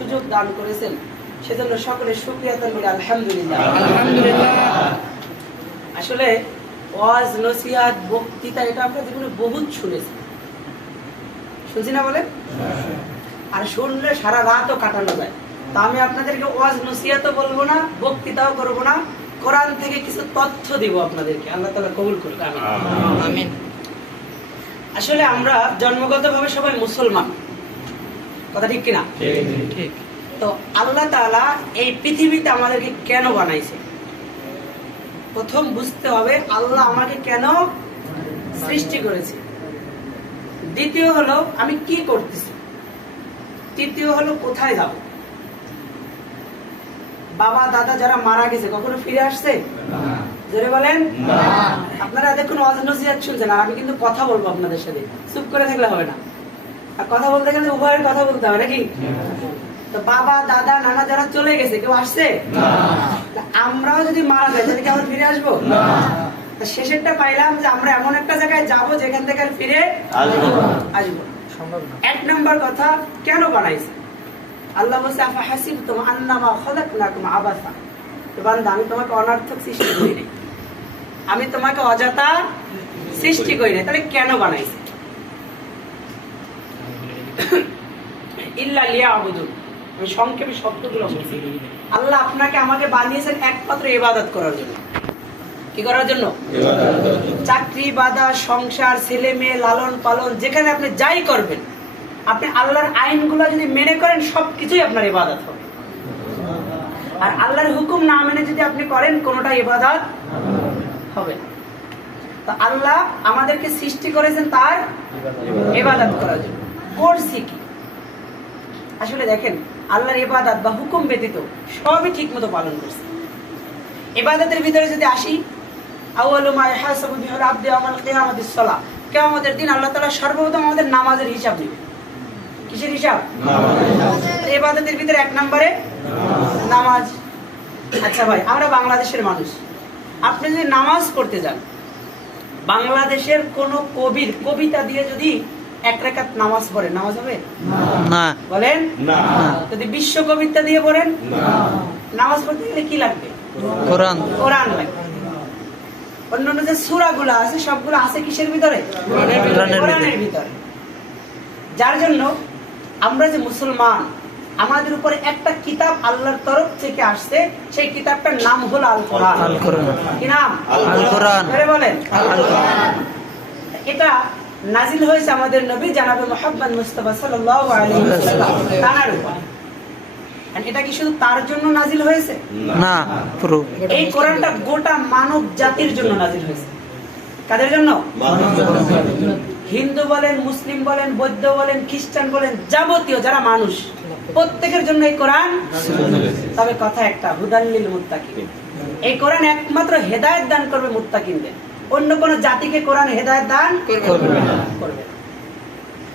সুযোগ দান করেছেন, সেজন্য সকলে শুকরিয়া আদায় করি। আলহামদুলিল্লাহ। আলহামদুলিল্লাহ। আসলে ওয়াজ, নসিহত, বক্তৃতা এটা আমরা জীবনে বহুত শুনেছি, শুনছি না বলেন? আর শুনলে সারা রাতও কাটানো যায়। তা আমি আপনাদেরকে ওয়াজ নসিহতও বলবো না, বক্তৃতাও করবো না, কোরআন থেকে কিছু তথ্য দিব আপনাদেরকে। আল্লাহ তাআলা কবুল করুন। আমিন। আসলে আমরা জন্মগতভাবে সবাই মুসলমান, কথা ঠিক কিনা? ঠিক। তো আল্লাহ তাআলা এই পৃথিবীতে আমাদেরকে কেন বানাইছে? প্রথম বুঝতে হবে আল্লাহ আমাকে কেন সৃষ্টি করেছে। দ্বিতীয় হলো আমি কি করতেছি। তৃতীয় হলো কোথায় যাব। বাবা দাদা যারা মারা গেছে কখনো ফিরে আসছে? জোরে বলেন। আপনারা দেখুন ওয়াজ নসিহত শুনছেন, আর আমি কিন্তু কথা বলবো আপনাদের সাথে, চুপ করে থাকলে হবে না। আর কথা বলতে গেলে উভয়ের কথা বলতে হবে নাকি? তো বাবা দাদা নানা যারা চলে গেছে কেউ আসছে? আমরাও যদি মারা যাই তাহলে কি আমরা ফিরে আসবো? শেষেরটা পাইলাম যে আমরা এমন একটা জায়গায় যাব যেখান থেকে আর ফিরে আসবো। এক নম্বর কথা, কেন বানাইছে? আল্লাহ বলছে আফা হাসিবতুম আন্নামা খালাকনাকুম আবাসা। বান্দা, আমি তোমাকে অনর্থক সৃষ্টি করি নাই, আমি তোমাকে অযথা সৃষ্টি করি নাই। তাহলে কেন বানাইছে? ইল্লা লিয়াবুদুন। আমি সংক্ষেপে শব্দগুলো বলছি। আল্লাহ আপনাকে আমাকে বানিয়েছেন একমাত্র ইবাদত করার জন্য। কি করার জন্য? চাকরি বাদা, সংসার, ছেলে মেয়ে, লালন পালন, যেখানে আপনি যাই করবেন, আপনি আল্লাহর আইনগুলো যদি মেনে করেন সবকিছুই আপনার ইবাদত হবে। আর আল্লাহর হুকুম না মেনে যদি আপনি করেন কোনোটা ইবাদত হবে না। তো আল্লাহ আমাদেরকে সৃষ্টি করেছেন তার ইবাদত করার জন্য। করছি কি? আসলে দেখেন, আল্লাহর ইবাদত বা হুকুম ব্যতীত সবই ঠিক মতো পালন করছে। ইবাদতের ভিতরে যদি আসি, আউয়ালু মা ইয়াহাসাবু বিহিল আবদু ইয়াওমাল কিয়ামাতিস সালাহ। কিয়ামতের দিন আল্লাহ তাআলা সর্বপ্রথম আমাদের নামাজের হিসাব নেবে। কিসের হিসাব? ইবাদতের ভিতরে এক নম্বরে নামাজ। আচ্ছা ভাই, আমরা বাংলাদেশের মানুষ, আপনি যদি নামাজ পড়তে যান, বাংলাদেশের কোন কবির কবিতা দিয়ে যদি এক রাকাত নামাজ পড়েন, নামাজ হবে না? বলেন না। যদি বিশ্ব কবিতা দিয়ে পড়েন, নামাজ পড়তে গেলে কি লাগবে? কোরআন। কোরআন লাগবে। অন্যান্য যে সূরাগুলো আছে সবগুলো আছে কিসের ভিতরে? কোরআনের ভিতরে। যার জন্য আমরা যে মুসলমান, আমাদের উপরে একটা কিতাব আল্লাহর তরফ থেকে আসছে, সেই কিতাবটার নাম হলো আল কোরআন। কি নাম? আল কোরআন। বলেন আল কোরআন। এটা নাজিল হয়েছে আমাদের নবী জনাবে মুহাম্মদ মুস্তাফা সাল্লাল্লাহু আলাইহি ওয়াসাল্লাম তার উপর। আর এটা কি শুধু তার জন্য নাজিল হয়েছে? না, পুরো এই কোরআনটা গোটা মানব জাতির জন্য নাজিল হয়েছে। কাদের জন্য? মানব জাতির। হিন্দু বলেন, মুসলিম বলেন, বৌদ্ধ বলেন, খ্রিস্টান বলেন, যাবতীয় যারা মানুষ, প্রত্যেকের জন্য এই কোরআন। তবে কথা একটা, হুদাল্লিল মুত্তাকিন। এই কোরআন একমাত্র হেদায়েত দান করবে মুত্তাকিনদের। অন্য কোন জাতিকে কোরআন হেদায়েত দান করবে না।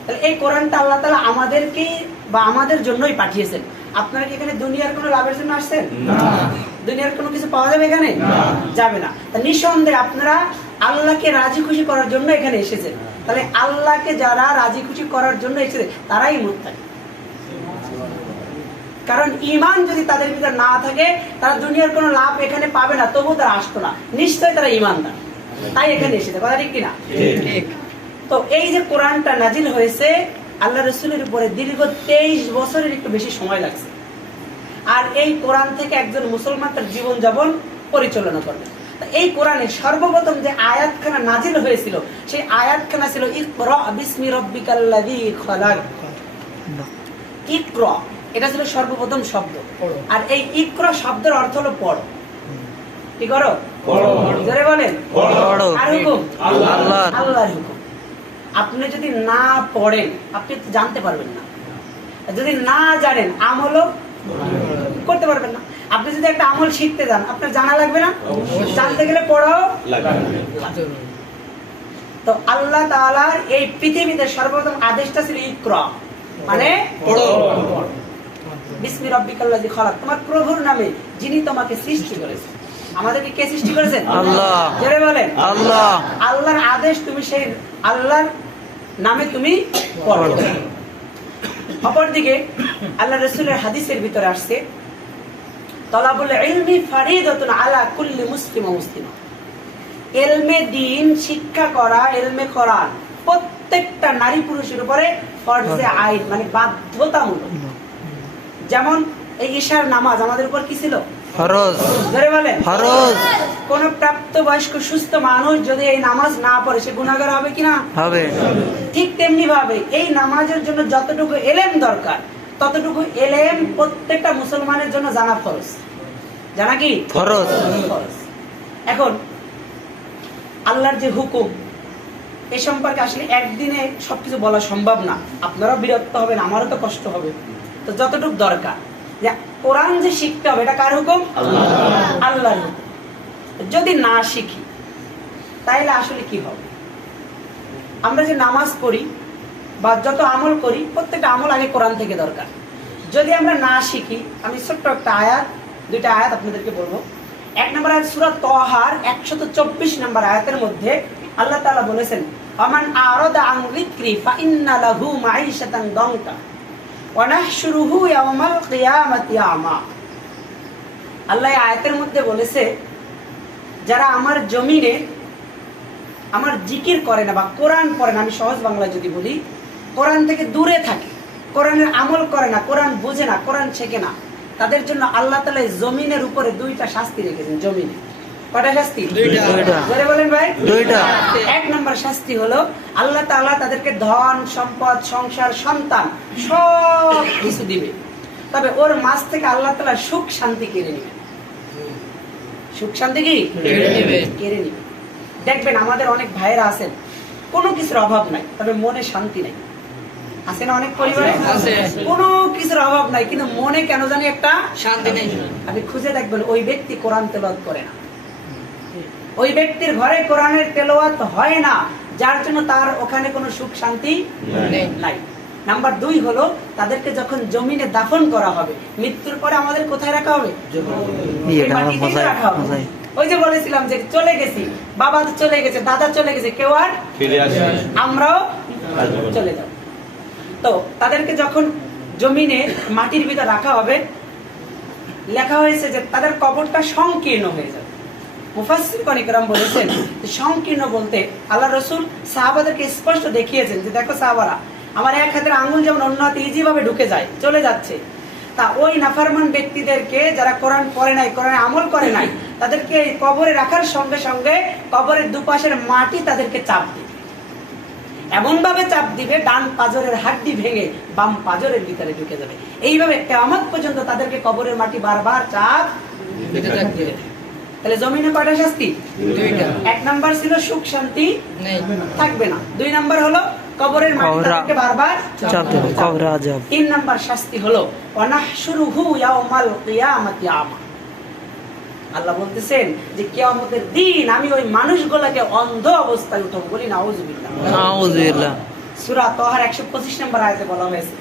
তাহলে এই কোরআনটা আল্লাহ তাআলা আমাদেরকে বা আমাদের জন্যই পাঠিয়েছেন। আপনারা কি এখানে দুনিয়ার কোনো লাভের জন্য আসছেন? না। দুনিয়ার কোনো কিছু পাওয়া যাবে এখানে? যাবে না। তা নিঃসন্দেহে আপনারা আল্লাহকে রাজি খুশি করার জন্য এখানে এসেছেন। তাহলে আল্লাহকে যারা রাজি খুশি করার জন্য এসেছে তারাই মুত্তাকি। কারণ ঈমান যদি তাদের ভিতরে না থাকে, তারা দুনিয়ার কোনো লাভ এখানে পাবে না, তবুও তারা আসতো না। নিশ্চয়ই তারা ঈমানদার, তাই এখানে এসেছে। কথা ঠিক কিনা? ঠিক। তো এই যে কোরআনটা নাজিল হয়েছে, আল্লাহ রাসূলের উপরে দীর্ঘ 23 বছরের একটু বেশি সময় লাগছে। আর এই কোরআন থেকে একজন মুসলমান তার জীবন যাপন পরিচালনা করবে। এই কোরআনে সর্বপ্রথম যে আয়াতখানা নাজিল হয়েছিল, সেই আয়াতখানা ছিল ইকরা বিসমি রাব্বিকাল্লাযী খালাক। ইকরা, এটা ছিল সর্বপ্রথম শব্দ। আর এই ইকরা শব্দের অর্থ হলো পড়ো। কি করো? পড়ো। জোরে বলেন পড়ো। আর হুকুম আল্লাহর হুকুম। আপনি যদি না পড়েন আপনি জানতে পারবেন না, যদি না জানেন আমলও করতে পারবেন না। আপনি যদি একটা আমল শিখতে যান, আপনার জানা লাগবে না? জানতে গেলে পড়াও লাগবে। তো আল্লাহ তাআলার এই পৃথিবীতে সর্বপ্রথম আদেশটা ছিল ইকরা, মানে পড়ো। বিসমি রাব্বিকাল্লাযী খালাক, তোমার প্রভুর নামে যিনি তোমাকে সৃষ্টি করেছেন। আমাদেরকে কে সৃষ্টি করেছেন? আল্লাহ। জোরে বলেন আল্লাহ। আল্লাহর আদেশ, তুমি সেই আল্লাহর নামে তুমি পড়ো। অপরদিকে আল্লাহ রাসূলের হাদিসের ভিতরে আসছে তলাবুল ইলমি ফারিদাতুন আলা কুল্লি মুসলিম ওয়া মুসলিমা, ইলমে দ্বীন শিক্ষা করা, ইলমে কোরআন প্রত্যেকটা নারী পুরুষের উপরে ফরজে আইন, মানে বাধ্যতামূলক। যেমন এই ঈশার নামাজ আমাদের উপর কি ছিল? ফরজ। ধরে বলেন ফরজ। কোন প্রাপ্তবয়স্ক সুস্থ মানুষ যদি এই নামাজ না পড়ে সে গুনাহগার হবে কিনা? হবে। ঠিক তেমনি ভাবে এই নামাজের জন্য যতটুকু এলেম দরকার ততটুকু এলেম প্রত্যেকটা মুসলমানের জন্য জানা ফরজ। জানা কি ফরজ? ফরজ। এখন আল্লাহর যে হুকুম এই সম্পর্কে আসলে একদিনে সবকিছু বলা সম্ভব না, আপনারাও বিরক্ত হবেন, আমারও তো কষ্ট হবে। তো যতটুকু দরকার যে কোরআন যে শিখতে হবে এটা কার হুকুম? আল্লাহর হুকুম। যদি না শিখি তাইলে আসলে কি হবে? আমরা যে নামাজ পড়ি বা যত আমল করি প্রত্যেকটা আমল আগে কোরআন থেকে দরকার। যদি আমরা না শিখি, আমি ছোট্ট একটা আয়াত, দুইটা আয়াত আপনাদেরকে বলবো। এক নম্বর আয়াত সূরা তাহার 124 নম্বর আয়াতের মধ্যে আল্লাহ তাআলা বলেছেন আমান আরাদা আন যিকরি ফাইন্না লাহু মাঈশাতান দানকা ওয়া নাহশুরুহু ইয়াওমাল কিয়ামাতি আমা। আল্লাহ এই আয়াতের মধ্যে বলেছে যারা আমার জমিনে আমার জিকির করে না বা কোরআন পড়ে না, আমি সহজ বাংলায় যদি বলি, কোরআন থেকে দূরে থাকে, কোরআনের আমল করে না, কোরআন বোঝে না, কোরআন শেখে না, তাদের জন্য আল্লাহ তাআলা জমিনের উপরে দুইটা শাস্তি রেখেছেন। জমিনে কয়টা শাস্তি? দুইটা। জোরে বলেন ভাই। দুইটা। এক নম্বর শাস্তি হলো আল্লাহ তাআলা তাদেরকে ধন সম্পদ সংসার সন্তান সব কিছু দিবে, তবে ওর মাঝ থেকে আল্লাহ তাআলা সুখ শান্তি কেড়ে নেবে। সুখ শান্তি কি কেড়ে নেবে। দেখবেন আমাদের অনেক ভাইয়েরা আছেন কোনো কিছুর অভাব নাই, তবে মনে শান্তি নাই। আছে না অনেক পরিবারে? কোনো কিছুর অভাব নাই কিন্তু মনে কেন জানি একটা শান্তি নেই। আপনি খুঁজে দেখবেন ওই ব্যক্তি কোরআন তেলাওয়াত করে না, ওই ব্যক্তির ঘরে কোরআনের তেলাওয়াত হয় না, যার জন্য তার ওখানে কোনো সুখ শান্তি নাই। নাম্বার 2 হলো তাদেরকে যখন জমিনে দাফন করা হবে, মৃত্যুর পরে আমাদের কোথায় রাখা হবে? মাটিতে রাখা হবে। ওই যে বলেছিলাম যে চলে গেছি, বাবা চলে গেছে, দাদা চলে গেছে, কেউ আর ফিরে আসবে না, আমরাও চলে যাব। তো তাদেরকে যখন জমিনে মাটির ভিতর রাখা হবে, লেখা হয়েছে যে তাদের কবরটা সংকীর্ণ হয়ে যাবে। মুফাসসিরগণ ইকরাম বলেছেন সংকীর্ণ বলতে আল্লাহ রাসূল সাহাবাদেরকে স্পষ্ট দেখিয়েছেন যে দেখো সাহাবারা, আমার এক হাতের আঙ্গুল যেমন অন্য হাতে ইজি ভাবে ঢুকে যায়, চলে যাচ্ছে, তা ওই নাফরমান ব্যক্তিদেরকে যারা কোরআন পড়ে নাই, কোরআনে আমল করে নাই, তাদেরকে কবরে রাখার সঙ্গে সঙ্গে কবরের দুপাশের মাটি তাদেরকে চাপ দিবে, এমন ভাবে চাপ দিবে ডান পাজরের হাড্ডি ভেঙে বাম পাজরের ভিতরে ঢুকে যাবে। এইভাবে কিয়ামত পর্যন্ত তাদেরকে কবরের মাটি বারবার চাপ দিতে থাকবে। তাহলে জমিনে কয়টা শাস্তি? দুইটা। এক নাম্বার ছিল সুখ শান্তি থাকবে না, 2 নাম্বার হলো কবরের মাটি তাদেরকে বারবার চাপ দেবে, কবরে আযাব। 3 নাম্বার শাস্তি হলো ওয়ানাহশুরুহু ইয়াওমাল কিয়ামাতি আমা। আল্লাহ বলতেছেন যে কিয়ামতের দিন আমি ওই মানুষগুলোকে অন্ধ অবস্থায় উঠাবো। বলি নাউযুবিল্লাহ। নাউযুবিল্লাহ। সূরা তাহার 125 নম্বর আয়াতে বলা হয়েছে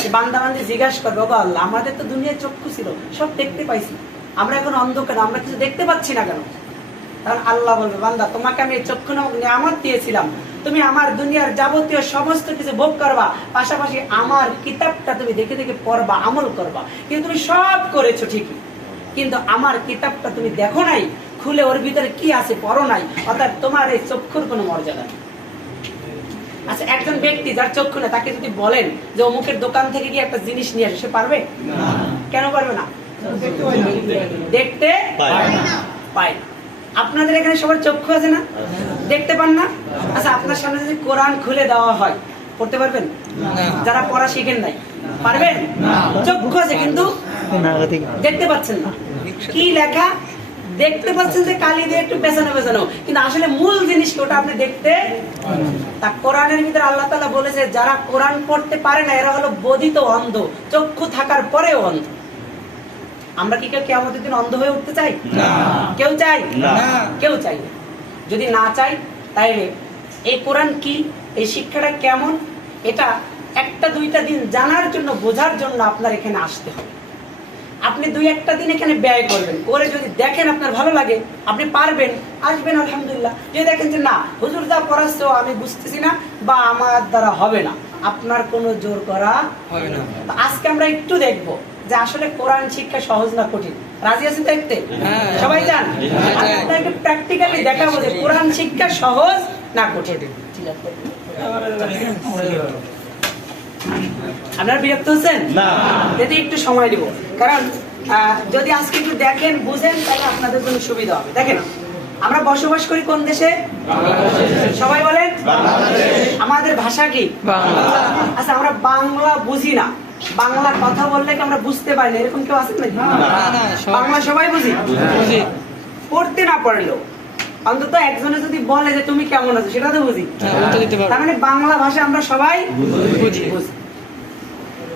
যে বান্দা বান্দি জিজ্ঞাসা করবে, ওগো আল্লাহ, আমাদের তো দুনিয়ায় চক্ষু ছিল, সব দেখতে পাইছি, আমরা এখন অন্ধ কেন, আমরা কিছু দেখতে পাচ্ছি না কেন? তখন আল্লাহ বলবে, বান্দা তোমাকে আমি চক্ষু নামক নিয়ামত দিয়েছিলাম, তুমি আমার দুনিয়ার যাবতীয় সমস্ত কিছু ভোগ করবা, পাশাপাশি আমার কিতাবটা তুমি দেখে দেখে পড়বা, আমল করবা, কিন্তু তুমি সব করেছো ঠিকই, কিন্তু আমার কিতাবটা তুমি দেখো নাই, খুলে ওর ভিতরে কি আছে পড়ো নাই, অর্থাৎ তোমার এই চক্ষুর কোনো মর্যাদা নেই। আচ্ছা, একজন ব্যক্তি যার চক্ষু নেই তাকে যদি বলেন যে অমুকের দোকান থেকে গিয়ে একটা জিনিস নিয়ে আসে, সে পারবে? কেন পারবে না? দেখতে পায়। আপনাদের এখানে সবার চক্ষু আছে না? দেখতে পান না? আচ্ছা, আপনার সামনে যদি কোরআন খুলে দেওয়া হয় পড়তে পারবেন? যারা পড়া শিখেন নাই পারবেন? চক্ষু আছে কিন্তু দেখতে পাচ্ছেন না। কি লেখা দেখতে পাচ্ছেন যে কালি দিয়ে একটু পেছানো পেছানো, কিন্তু আসলে মূল জিনিস ওটা আপনি দেখতে। তা কোরআনের ভিতরে আল্লাহ তাআলা বলেছে যারা কোরআন পড়তে পারে না এরা হলো বধিত অন্ধ, চক্ষু থাকার পরেও অন্ধ। আমরা কি কেউ কিয়ামতের দিন অন্ধ হয়ে উঠতে চাই? না। কেউ চাই? না। কেউ চাই না। যদি না চাই তাইলে এই কোরআন কি, এই শিক্ষাটা কেমন, এটা একটা দুইটা দিন জানার জন্য, বোঝার জন্য আপনার এখানে আসতে হবে। আপনি 2-1টা দিন এখানে ব্যয় করবেন, করে যদি দেখেন আপনার ভালো লাগে, আপনি পারবেন, আসবেন আলহামদুলিল্লাহ। যদি দেখেন যে না হুজুর যা পড়াচ্ছে আমি বুঝতেছি না বা আমার দ্বারা হবে না, আপনার কোনো জোর করা হবে না। তো আজকে আমরা একটু দেখব যে আসলে কোরআন শিক্ষা সহজ না কঠিন। রাজি আছেন দেখতে? হ্যাঁ। সবাই জান? হ্যাঁ, আমি যাই। আপনাকে প্র্যাকটিক্যালি দেখাবো যে কোরআন শিক্ষা সহজ না কঠিন। আপনারা বিরক্ত হচ্ছেন? না। যদি একটু সময় দিব, কারণ যদি আজকে একটু দেখেন বুঝেন তাহলে আপনাদের জন্য সুবিধা হবে। দেখেন, আমরা বসবাস করি কোন দেশে? সবাই বলেন। আমাদের ভাষা কি? বাংলা। আচ্ছা, আমরা বাংলা বুঝি না, বাংলা কথা বললে কি আমরা বুঝতে পারি না, এরকম কেউ আছেন নাকি? না, বাংলা সবাই বুঝি। বুঝি। পড়তে না পারলেও অন্তত একজনে যদি বলে যে তুমি কেমন আছো সেটা তো বুঝি। হ্যাঁ, উত্তর দিতে পারবো। তার মানে বাংলা ভাষা আমরা সবাই বুঝি। বুঝি।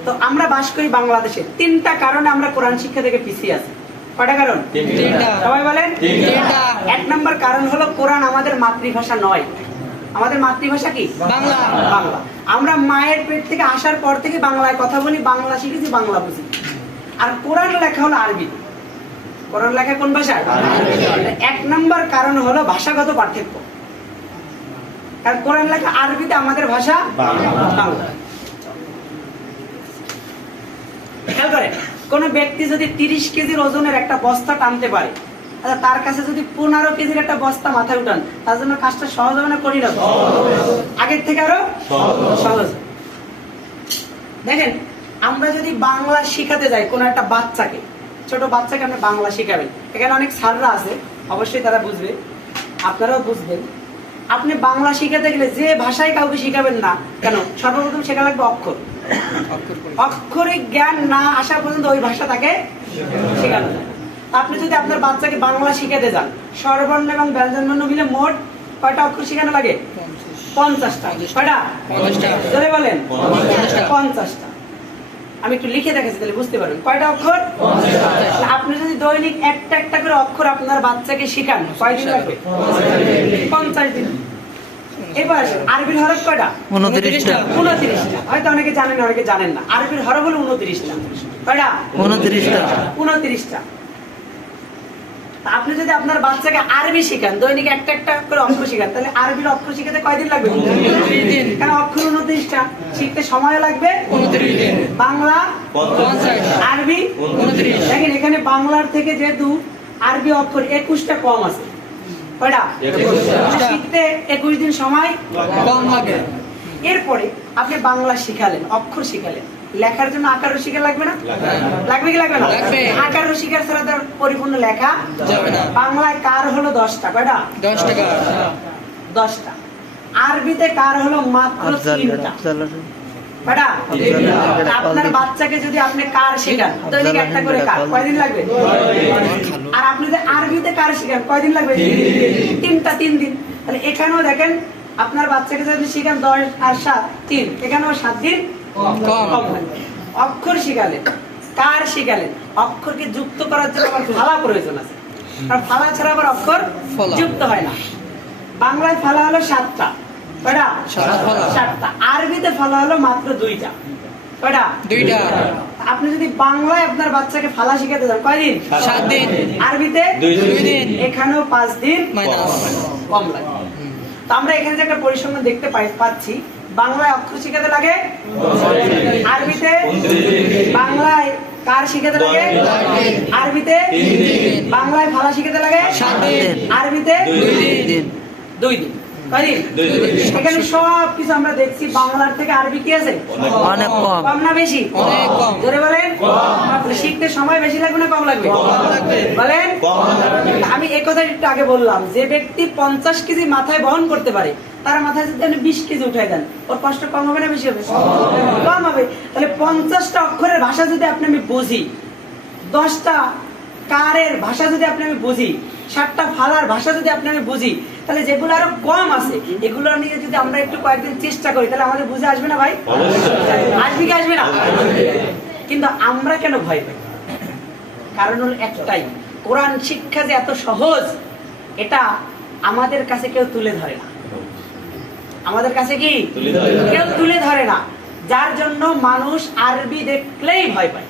তো আমরা বাস করি বাংলাদেশে, তিনটা কারণে আমরা কোরআন শিক্ষা থেকে পিছিয়ে আছি। কয়টা কারণ? তিনটা। সবাই বলেন। তিনটা। এক নম্বর কারণ হলো কোরআন আমাদের মাতৃভাষা নয়। আমাদের মাতৃভাষা কি? বাংলা। বাংলা। আমরা মায়ের পেট থেকে আসার পর থেকে বাংলায় কথা বলি, বাংলা শিখেছি, বাংলা বুঝি। আর কোরআন লেখা হলো আরবি। কোরআন লেখা কোন ভাষায়? এক নম্বর কারণ হলো ভাষাগত পার্থক্য। কারণ কোরআন লেখা আরবিতে, আমাদের ভাষা বাংলা। খেয়াল করেন, কোন ব্যক্তি যদি 30 কেজির ওজনের একটা বস্তা টানতে পারে, আচ্ছা তার কাছে যদি 15 কেজির একটা বস্তা মাথায় উঠান, তার জন্য কাজটা সহজ হবে না কঠিন হবে? আগের থেকে আরো সহজ। দেখেন, আমরা যদি বাংলা শিখাতে যাই কোন একটা বাচ্চাকে, ছোট বাচ্চাকে আপনি বাংলা শিখাবেন, এখানে অনেক স্যাররা আছে, অবশ্যই তারা বুঝবে, আপনারাও বুঝবেন। আপনি বাংলা শিখাতে গেলে যে ভাষায় কাউকে শিখাবেন না কেন, সর্বপ্রথম শেখা লাগবে অক্ষর। অক্ষরিক জ্ঞান না আসা পর্যন্ত ওই ভাষা তাকে শেখানো যায়। আপনি যদি আপনার বাচ্চাকে বাংলা শিখাতে যান, স্বরবর্ণ এবং ব্যঞ্জনবর্ণ মিলে মোট কয়টা অক্ষর শেখানো লাগে? 50টা। কয়টা? 50টা। জোরে বলেন। 50টা। 50টা। আমি একটু লিখে দেখাচ্ছি, তাহলে বুঝতে পারবেন কয়টা অক্ষর। আপনি যদি দৈনিক একটা একটা করে অক্ষর আপনার বাচ্চাকে শিখান, কয়দিন লাগবে? 50 দিন। এবার আরবির হরফ কয়টা? 29টা। 29টা। হয়তো অনেকে জানেন, অনেকে জানেন না। আরবির হরফ হলো 29টা। কয়টা? 29টা। 29টা। আপনি যদি আপনার বাচ্চাকে আরবি শিখান, দৈনিক একটা একটা করে অক্ষর শিখান, তাহলে আরবির অক্ষর শিখাতে কয়দিন লাগবে? 29 দিন। কারণ অক্ষর 29টা, শিখতে সময় লাগবে 29 দিন। বাংলা 50, আরবি 29। দেখেন, এখানে বাংলার থেকে যেহেতু আরবি অক্ষর 21টা কম আছে, কয়টা? 21টা। শিখতে 21 দিন সময় কম লাগে। এরপরে আপনি বাংলা শিখালেন, অক্ষর শিখালেন, লেখার জন্য আকার রসিকা লাগবে না? লাগবে কি লাগবে না? লাগবে। আকার রসিকার ছাড়া তার পরিপূর্ণ লেখা যাবে না। বাংলায় কার হলো 10টা। কয়টা? 10 টাকা। 10টা। আরবিতে কার হলো মাত্র 3টা। কয়টা? আপনার বাচ্চাকে যদি আপনি কার শেখান, দৈনিক একটা করে কার, কয়দিন লাগবে? আর আপনি যদি আরবিতে কার শেখান, কয়দিন লাগবে? 3টা, 3 দিন। তাহলে এখানেও দেখেন, আপনার বাচ্চাকে যদি শিখান 10 আর 7 3, এখানেও 7 দিন কম লাগবে। অক্ষর শিখালেন, কার শিখালেন, অক্ষরকে যুক্ত করার জন্য আবার ফালা প্রয়োজন আছে, আর ফালা ছাড়া আবার অক্ষর ফলা। যুক্ত হয় না। বাংলায় ফালা হলো 7টা। কয়টা? 7 ফালা। 7টা। আরবিতে ফালা হলো মাত্র 2টা। কয়টা? 2টা। আপনি যদি বাংলায় আপনার বাচ্চাকে ফালা শিখাতে যান, কয়দিন? 7 দিন। আরবিতে 2 দিন। এখানেও 5 দিন মাইনাস। কম লাগে। তো আমরা এখানে যে একটা পরিসংখ্যান দেখতে পাচ্ছি, বাংলায় অক্ষর শিখাতে লাগে, আরবিতে বাংলায় কার শিখাতে লাগে, আরবিতে বাংলায় ফালা শিখাতে লাগে, 7 দিন। আরবিতে 2 দিন। 2 দিন। কয়দিন? এখানে সব কিছু আমরা দেখছি, বাংলার থেকে আরবি কি আছে? অনেক কম। কম না বেশি? অনেক কম। জোরে বলেন। শিখতে সময় বেশি লাগবে না কম লাগবে? বলেন। আমি এই কথা একটু আগে বললাম, যে ব্যক্তি 50 কেজি মাথায় বহন করতে পারে, তার মাথায় যদি আপনি 20 কেজি উঠাই দেন, ওর কষ্ট কম হবে না বেশি হবে? কম হবে। তাহলে 50টা অক্ষরের ভাষা যদি আমি বুঝি, 10টা কারের ভাষা যদি আমি বুঝি, 7টা ফালার ভাষা যদি আমি বুঝি, তাহলে যেগুলো আরো কম আছে এগুলো নিয়ে যদি আমরা একটু কয়েকদিন চেষ্টা করি, তাহলে আমাদের বুঝে আসবে না ভাই? আসবে কি আসবে না? কিন্তু আমরা কেন ভয় পাই? কারণ হলো একটাই, কোরআন শিক্ষা যে এত সহজ, এটা আমাদের কাছে কেউ তুলে ধরে না। আমাদের কাছে কি কেউ তুলে ধরে না, যার জন্য মানুষ আরবি দেখলেই ভয় পায়।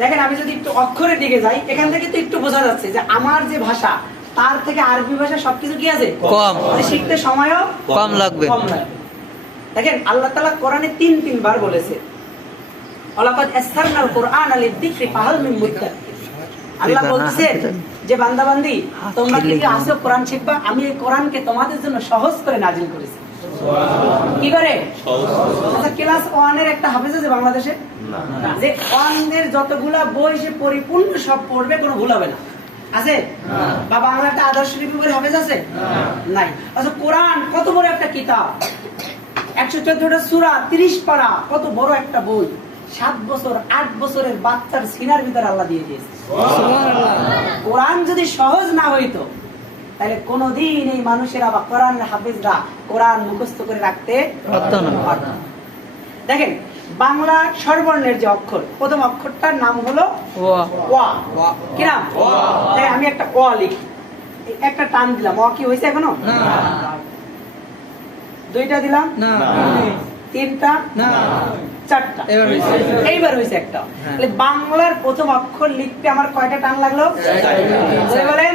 দেখেন, আমি যদি একটু অক্ষরের দিকে যাই, এখান থেকে তো একটু বোঝা যাচ্ছে যে আমার যে ভাষা, তার থেকে আরবি ভাষা সবকিছু কি আছে কম। শিখতে সময়ও কম লাগবে। কম লাগবে। দেখেন আল্লাহ তাআলা কোরআনে তিনবার বলেছে ওয়ালাকাদ ইয়াসসারনাল কুরআনা লিয-যিকরি ফাহাল মিন মুদ্দাক্কির। আল্লাহ বলছেন যে বান্দা বান্দি তোমরা কি আসো কোরআন শিখবা, আমি এই কোরআনকে তোমাদের জন্য সহজ করে নাজিল করেছি। কি করে? আচ্ছা ক্লাস 1 এর একটা হাফেজ আছে বাংলাদেশে না, যে 1 এর যতগুলা বই সে পরিপূর্ণ সব পড়বে, কোনো ভুল হবে না, আছে? বা বাংলা একটা আদর্শ লিপির হাফেজ আছে? নাই। আচ্ছা কোরআন কত বড় একটা কিতাব, 114টা সূরা, 30 পারা, কত বড় একটা বই, 7 বছর 8 বছরের বাচ্চার সিনার ভিতরে আল্লাহ দিয়ে দিয়েছে। কোরআন যদি সহজ না হইতো তাহলে কোনদিন এই মানুষেরা বা কোরআনের হাফেজরা কোরআন মুখস্থ করে রাখতে পারত না। দেখেন বাংলা স্বরবর্ণের যে অক্ষর, প্রথম অক্ষরটার নাম হলো ওয়া। কি নাম? তাই আমি একটা অ লিখি, একটা টান দিলাম, অ কি হয়েছে এখনো? দুইটা দিলাম না, তিনটা না, চারটা, এইবার হয়েছে একটা। তাহলে বাংলার প্রথম অক্ষর লিখতে আমার কয়টা টান লাগলো? বলেন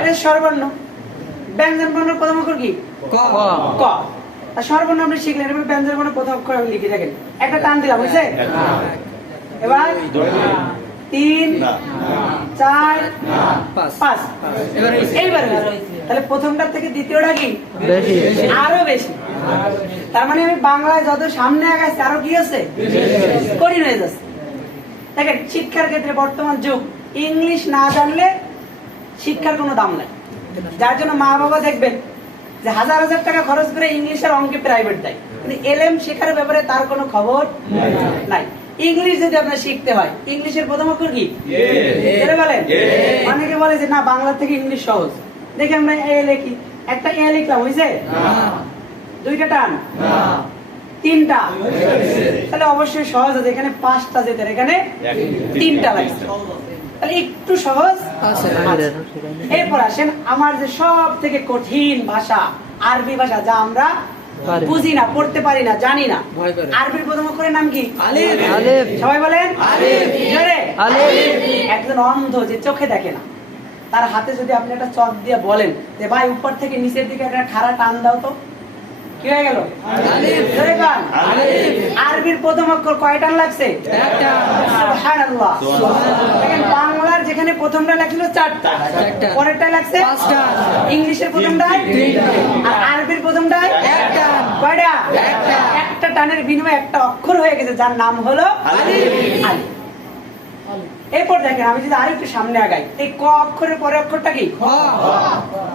এটা স্বরবর্ণ। ব্যঞ্জন বর্ণের প্রথম অক্ষর কি? ক। আর স্বরবর্ণ আপনি শিখলেন, এবার ব্যঞ্জন বর্ণের প্রথম অক্ষর আমি লিখে দেখেন, একটা টান দিলাম, হয়েছে? এবার 3 4 5, এইবার তাহলে প্রথমটা থেকে দ্বিতীয়টা কি আরো বেশি। তার মানে আমি বাংলায় যত সামনে আগাচ্ছি আরো কি আছে, কঠিন হয়ে যাচ্ছে। দেখেন শিক্ষার ক্ষেত্রে বর্তমান যুগ, ইংলিশ না জানলে শিক্ষার কোনো দাম নাই। যার জন্য মা বাবা দেখবেন যে হাজার হাজার টাকা খরচ করে ইংলিশের অঙ্কে প্রাইভেট দেয়, কিন্তু এলএম শেখার ব্যাপারে তার কোনো খবর নাই। ইংলিশ যদি আপনার শিখতে হয়, ইংলিশের প্রথম অক্ষর কি বলেন? অনেকে বলে যে না বাংলা থেকে ইংলিশ সহজ, দেখে আমরা এ লিখি, একটা এ লিখলাম, হয়েছে? দুইটা টান, তিনটা, তাহলে অবশ্যই সহজ আছে। এখানে 5টা যেতে, এখানে 3টা লাগছে, তাহলে একটু সহজ আছে। এরপর আসেন আমার যে সব থেকে কঠিন ভাষা আরবি ভাষা, যা আমরা বুঝি না, পড়তে পারি না, জানি না। আরবির প্রথম অক্ষরের নাম কি? আলিফ। সবাই বলেন আলিফ। জোরে আলিফ। একজন অন্ধ যে চোখে দেখে না, তার হাতে যদি আপনি একটা চক দিয়ে বলেন যে ভাই উপর থেকে নিচের দিকে একটা খাড়া টান দাও, তো কি হয়ে গেল? আলিফ। জোরে গান আলিফ। আরবির প্রথম অক্ষর কয় টান লাগছে? একটা। সুবহানাল্লাহ। দেখেন বাংলার যেখানে প্রথমটা লাগছিল 4টা, পরেরটা লাগছে 5টা, ইংলিশের প্রথমটা 3টা, আর আরবির প্রথমটা একটা। কয়টা? একটা। একটা টানের বিনিময়ে একটা অক্ষর হয়ে গেছে, যার নাম হলো আলিফ। আলিফ। এরপর দেখেন আমি যদি আরেকটু সামনে আগাই, এই ক অক্ষরের পরের অক্ষরটা কি? খ।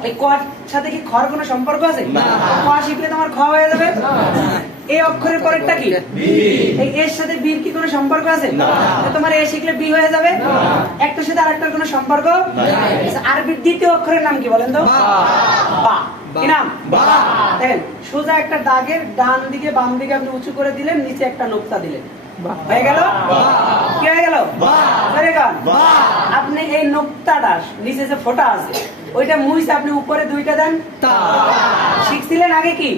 এই ক এর সাথে কি খর কোনো সম্পর্ক আছে? না। ক শিখলে তোমার খ হয়ে যাবে। এই অক্ষরের পরেরটা কি? বি। এই এর সাথে বির কি কোনো সম্পর্ক আছে? না। তোমার এ শিখলে বি হয়ে যাবে। একটার সাথে আরেকটার কোনো সম্পর্ক নাই। আরবির দ্বিতীয় অক্ষরের নাম কি বলেন তো? বা। কি নাম? বা। দেখেন সোজা একটা দাগের ডান দিকে বাম দিকে আপনি উঁচু করে দিলেন, নিচে একটা নোক্তা দিলেন, হয়ে গেল। কি হয়ে গেল? আপনি এই নোক্তাটা নিচে যে ফোঁটা আছে ওইটা মুইছে আপনি উপরে 2টা দেন, শিখছিলেন আগে কি?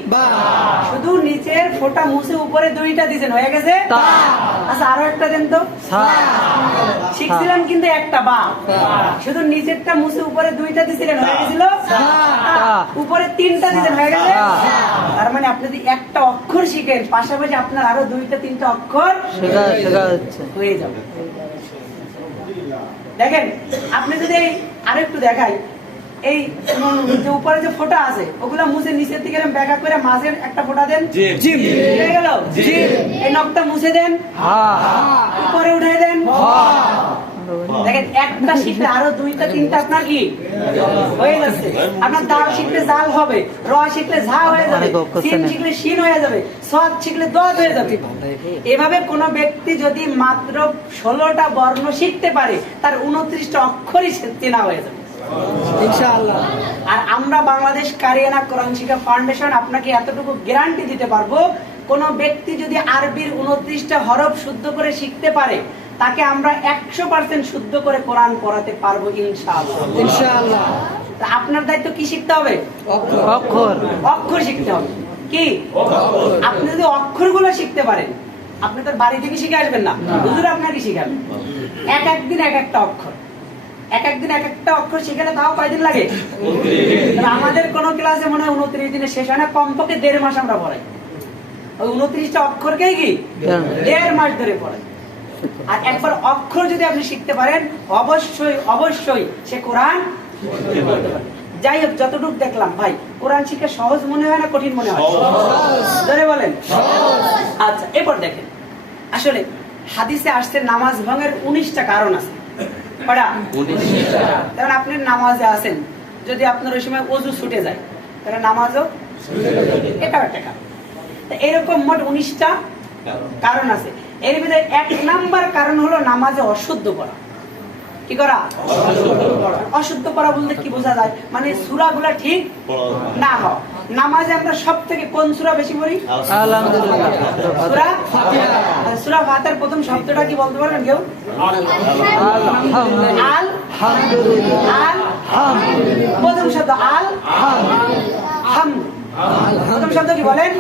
শুধু নিচের ফোঁটা মুছে উপরে 2টা দিয়েছেন, হয়ে গেছে। আচ্ছা আরো একটা দেন তো। শিখছিলেন কিন্তু একটা বা, শুধু নিচেরটা মুছে উপরে 2টা দিয়েছিলেন, হয়ে গেছিল। উপরে 3টা দিয়েছেন, হয়ে গেছে। তার মানে আপনি যদি একটা অক্ষর শিখেন, পাশাপাশি আপনার আরো 2টা 3টা অক্ষর হয়ে যাবে। দেখেন আপনি যদি আরো একটু দেখাই, এই যে উপরে যে ফোঁটা আছে ওগুলা মুছে নিচের দিকে ব্যাকা করে মাঝের একটা ফোঁটা দেন, হয়ে গেল। এই নখটা মুছে দেন, উপরে উঠে দেন। দেখেন একটা শিখলে আরো 2টা 3টা আপনার কি হয়ে যাচ্ছে। আপনার দাল শিখলে জাল হবে, র শিখলে ঝা হয়ে যাবে, সিন শিখলে শিন হয়ে যাবে, সদ শিখলে দদ হয়ে যাবে। এভাবে কোন ব্যক্তি যদি মাত্র 16টা বর্ণ শিখতে পারে, তার 29টা অক্ষরই চেনা হয়ে যাবে ইনশাআল্লাহ। আর আমরা বাংলাদেশ কারিয়ানা কোরআন শিক্ষা ফাউন্ডেশন আপনাকে এতটুকু গ্যারান্টি দিতে পারবো, কোন ব্যক্তি যদি আরবির 29টা হরফ শুদ্ধ করে শিখতে পারে, তাকে আমরা 100% শুদ্ধ করে কোরআন পড়াতে পারবো ইনশাআল্লাহ। ইনশাআল্লাহ। আপনার দায়িত্ব কি শিখতে হবে? অক্ষর। অক্ষর শিখতে হবে। কি? আপনি যদি অক্ষরগুলো শিখতে পারেন, আপনি তো বাড়ি থেকে শিখে আসবেন না, হুজুর আপনাকে শিখাবেন। এক একদিন এক একটা অক্ষর, এক একদিন এক একটা অক্ষর শিখালে তাও কয়দিন লাগে? আমাদের কোন ক্লাসে মনে হয় 29 দিনে শেষ হয় না, কমপক্ষে 1.5 মাস আমরা পড়াই। ওই 29টা অক্ষরকেই কি 1.5 মাস ধরে পড়ে। আর একবার অক্ষর যদি আপনি শিখতে পারেন অবশ্যই অবশ্যই সে কোরআন পড়তে পারে। যাই হোক, যতটুকু দেখলাম ভাই, কোরআন শিখে সহজ মনে হয় না কঠিন মনে হয়? ধরে বলেন। আচ্ছা, এরপর দেখেন, আসলে হাদিসে আসছে নামাজ ভঙ্গের 19টা কারণ আছে। কয়টা? 19টা। কারণ আপনি নামাজে আছেন, যদি আপনার ওই সময় ওযু ছুটে যায় তাহলে নামাজও এটাও একটা কারণ। তো এরকম মোট 19টা কারণ আছে। এর ভিতরে 1 নাম্বার কারণ হলো নামাজে অশুদ্ধ পড়া। কি করা? অশুদ্ধ পড়া বলতে কি বোঝা যায়? মানে সূরাগুলা ঠিক না হওয়া। নামাজে আমরা সবথেকে কোন সূরা বেশি পড়ি? আলহামদুলিল্লাহ। সূরা ফাতিহা। সূরা ফাতিহার প্রথম শব্দটা কি বলতে পারবেন কেউ? আল আল প্রথম শব্দ আল হাম। প্রথম শব্দ কি বলেন?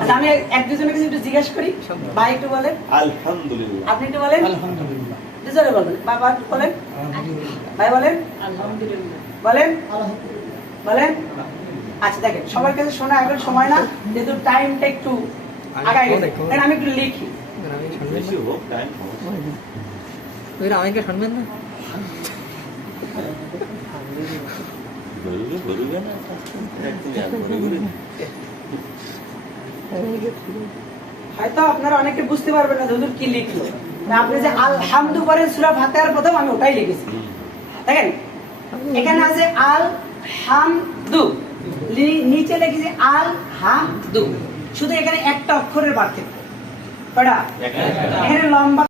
আচ্ছা, আমি এক দুজনের কাছে একটু জিজ্ঞেস করি। ভাই একটু বলেন আলহামদুলিল্লাহ। আপনি একটু বলেন দুজনে বলবেন। বাবা বলেন, ভাই বলেন বলেন বলেন। আচ্ছা দেখেন, সবার কাছে শোনা এখন সময় না, যেহেতু টাইমটা একটু আগায় গেছে, তাই আমি একটু লিখি। বেশি হোক টাইম আমাকে শুনবেন না? বলবে না হয়তো আপনারা অনেকে বুঝতে পারবেন না হুজুর কি লিখলো। আপনি যে আলহামদু করেন সূরা ফাতিহার প্রথম, আমি ওটাই লিখেছি। দেখেন এখানে আছে আল হামদু, নিচে লিখেছি আল হামদু। শুধু এখানে একটা অক্ষরের পার্থক্য। কয়টা? এখানে লম্বা